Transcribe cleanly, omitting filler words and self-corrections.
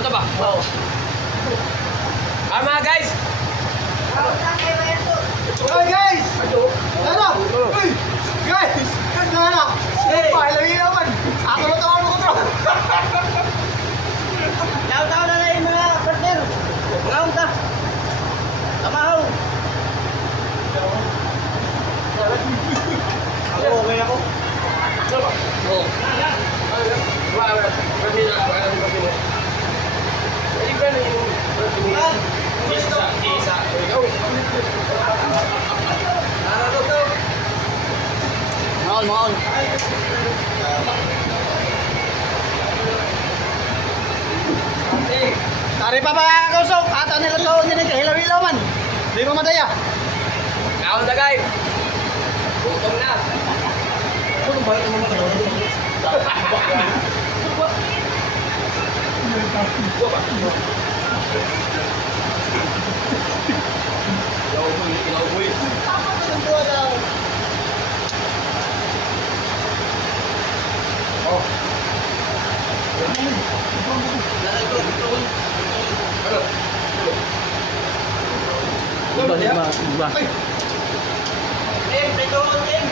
Kaon ta ba? Oo. Mga guys! Hey guys! Tara! Uy! Guys! Tara! Pahalawi naman! Ako na tawag ko to! Tao-tao na lang yung mga partner. Ngayon ka. Tamahaw. Ako, okay ako. Oo. Isa. Maon, maon. Tari pa ba kausok? Ato nila to nila kahilaw-hilaw man. Di pa madaya. Kaon ta guys! Gutom na! Iba, iba, iba. Ay! Tim, ito, Tim.